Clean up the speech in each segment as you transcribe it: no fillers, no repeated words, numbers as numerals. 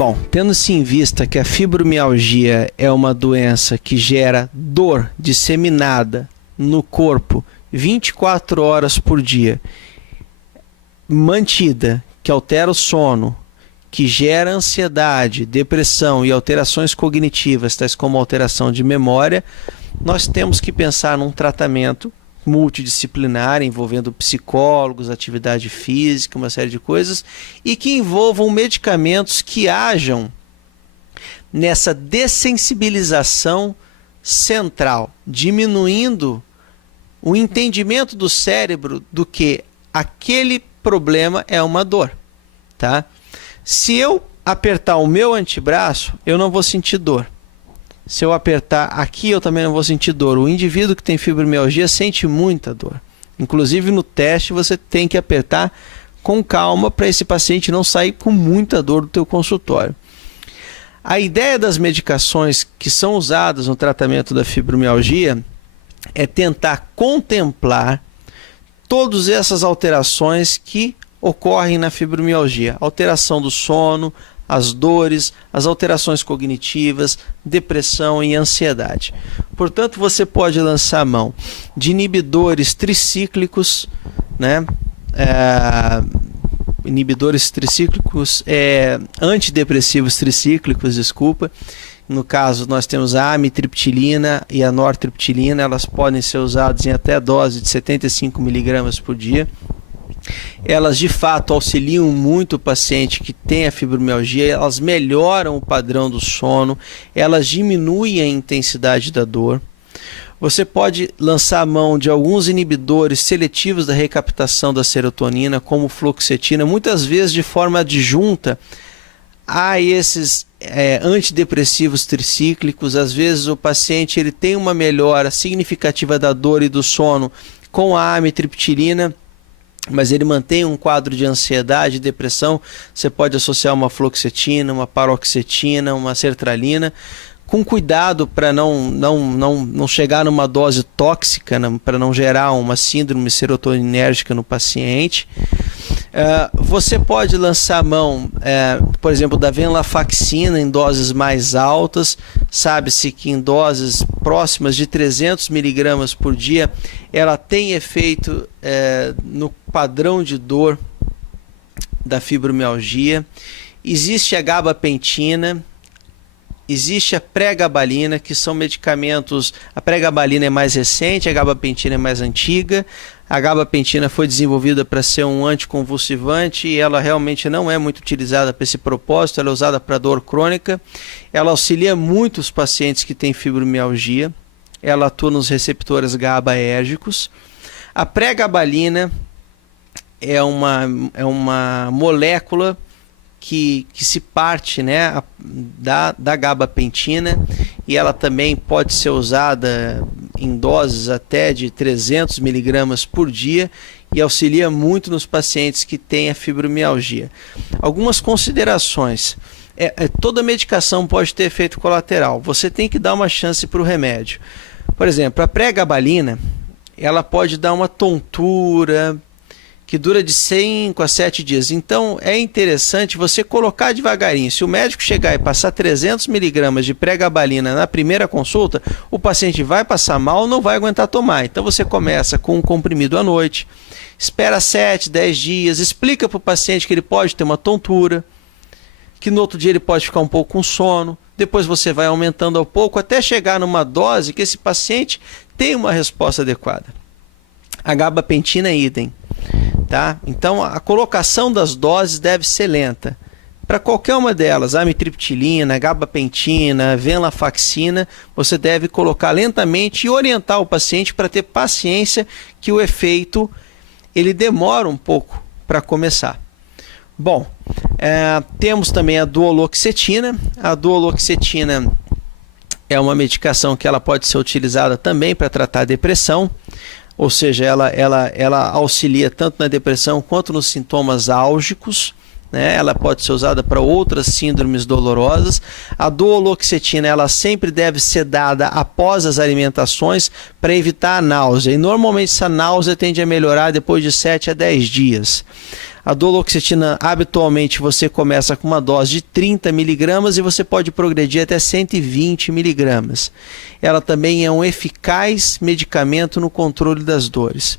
Bom, tendo-se em vista que a fibromialgia é uma doença que gera dor disseminada no corpo 24 horas por dia, mantida, que altera o sono, que gera ansiedade, depressão e alterações cognitivas, tais como alteração de memória, nós temos que pensar num tratamento multidisciplinar, envolvendo psicólogos, atividade física, uma série de coisas, e que envolvam medicamentos que ajam nessa dessensibilização central, diminuindo o entendimento do cérebro do que aquele problema é uma dor, tá? Se eu apertar o meu antebraço, eu não vou sentir dor. Se eu apertar aqui, eu também não vou sentir dor. O indivíduo que tem fibromialgia sente muita dor. Inclusive no teste você tem que apertar com calma para esse paciente não sair com muita dor do teu consultório. A ideia das medicações que são usadas no tratamento da fibromialgia é tentar contemplar todas essas alterações que ocorrem na fibromialgia. Alteração do sono, as dores, as alterações cognitivas, depressão e ansiedade. Portanto, você pode lançar mão de inibidores tricíclicos, né? Antidepressivos tricíclicos, desculpa. No caso, nós temos a amitriptilina e a nortriptilina, elas podem ser usadas em até dose de 75 mg por dia. Elas de fato auxiliam muito o paciente que tem a fibromialgia, elas melhoram o padrão do sono, elas diminuem a intensidade da dor. Você pode lançar mão de alguns inibidores seletivos da recaptação da serotonina, como fluoxetina, muitas vezes de forma adjunta a esses antidepressivos tricíclicos. Às vezes o paciente ele tem uma melhora significativa da dor e do sono com a amitriptilina, mas ele mantém um quadro de ansiedade e depressão. Você pode associar uma fluoxetina, uma paroxetina, uma sertralina, com cuidado para não chegar numa dose tóxica, para não gerar uma síndrome serotoninérgica no paciente. Você pode lançar mão, por exemplo, da venlafaxina em doses mais altas. Sabe-se que em doses próximas de 300 mg por dia, ela tem efeito no padrão de dor da fibromialgia. Existe a gabapentina, existe a pregabalina, que são medicamentos. A pregabalina é mais recente, a gabapentina é mais antiga. A gabapentina foi desenvolvida para ser um anticonvulsivante e ela realmente não é muito utilizada para esse propósito. Ela é usada para dor crônica. Ela auxilia muito os pacientes que têm fibromialgia. Ela atua nos receptores GABAérgicos. A pregabalina é uma molécula que se parte, né, da gabapentina, e ela também pode ser usada em doses até de 300 mg por dia e auxilia muito nos pacientes que têm a fibromialgia. Algumas considerações. Toda medicação pode ter efeito colateral. Você tem que dar uma chance para o remédio. Por exemplo, a pregabalina, ela pode dar uma tontura que dura de 5 a 7 dias. Então é interessante você colocar devagarinho. Se o médico chegar e passar 300 mg de pregabalina na primeira consulta, o paciente vai passar mal, não vai aguentar tomar. Então você começa com um comprimido à noite, espera 7, 10 dias, explica para o paciente que ele pode ter uma tontura, que no outro dia ele pode ficar um pouco com sono. Depois você vai aumentando ao pouco até chegar numa dose que esse paciente tem uma resposta adequada. A gabapentina é idem. Tá? Então a colocação das doses deve ser lenta. Para qualquer uma delas, amitriptilina, gabapentina, venlafaxina, você deve colocar lentamente e orientar o paciente para ter paciência, que o efeito ele demora um pouco para começar. Bom, temos também a duoloxetina. A duoloxetina é uma medicação que ela pode ser utilizada também para tratar a depressão. Ou seja, ela auxilia tanto na depressão quanto nos sintomas álgicos, né? Ela pode ser usada para outras síndromes dolorosas. A duoloxetina ela sempre deve ser dada após as alimentações para evitar a náusea. E normalmente essa náusea tende a melhorar depois de 7 a 10 dias. A duloxetina, habitualmente, você começa com uma dose de 30 miligramas e você pode progredir até 120 miligramas. Ela também é um eficaz medicamento no controle das dores.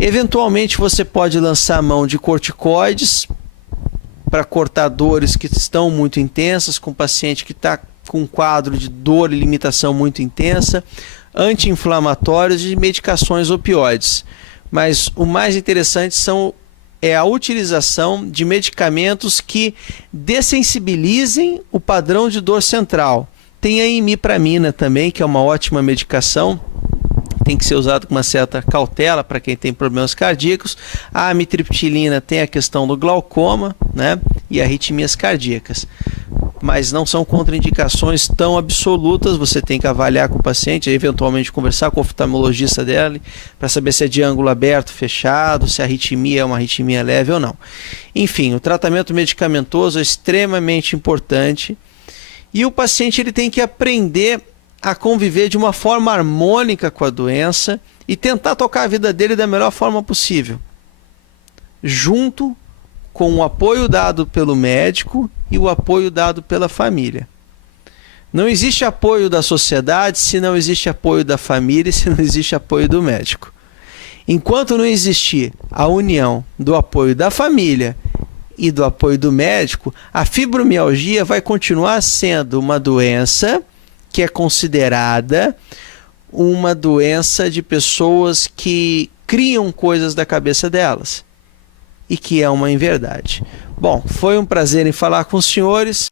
Eventualmente, você pode lançar mão de corticoides para cortar dores que estão muito intensas, com paciente que está com um quadro de dor e limitação muito intensa, anti-inflamatórios e medicações opioides. Mas o mais interessante é a utilização de medicamentos que dessensibilizem o padrão de dor central. Tem a imipramina também, que é uma ótima medicação, tem que ser usado com uma certa cautela para quem tem problemas cardíacos. A amitriptilina tem a questão do glaucoma, né, e arritmias cardíacas. Mas não são contraindicações tão absolutas, você tem que avaliar com o paciente, eventualmente conversar com o oftalmologista dele, para saber se é de ângulo aberto, fechado, se a arritmia é uma arritmia leve ou não. Enfim, o tratamento medicamentoso é extremamente importante e o paciente ele tem que aprender a conviver de uma forma harmônica com a doença e tentar tocar a vida dele da melhor forma possível, junto com o apoio dado pelo médico e o apoio dado pela família. Não existe apoio da sociedade se não existe apoio da família e se não existe apoio do médico. Enquanto não existir a união do apoio da família e do apoio do médico, a fibromialgia vai continuar sendo uma doença que é considerada uma doença de pessoas que criam coisas da cabeça delas. E que é uma inverdade. Bom, foi um prazer em falar com os senhores.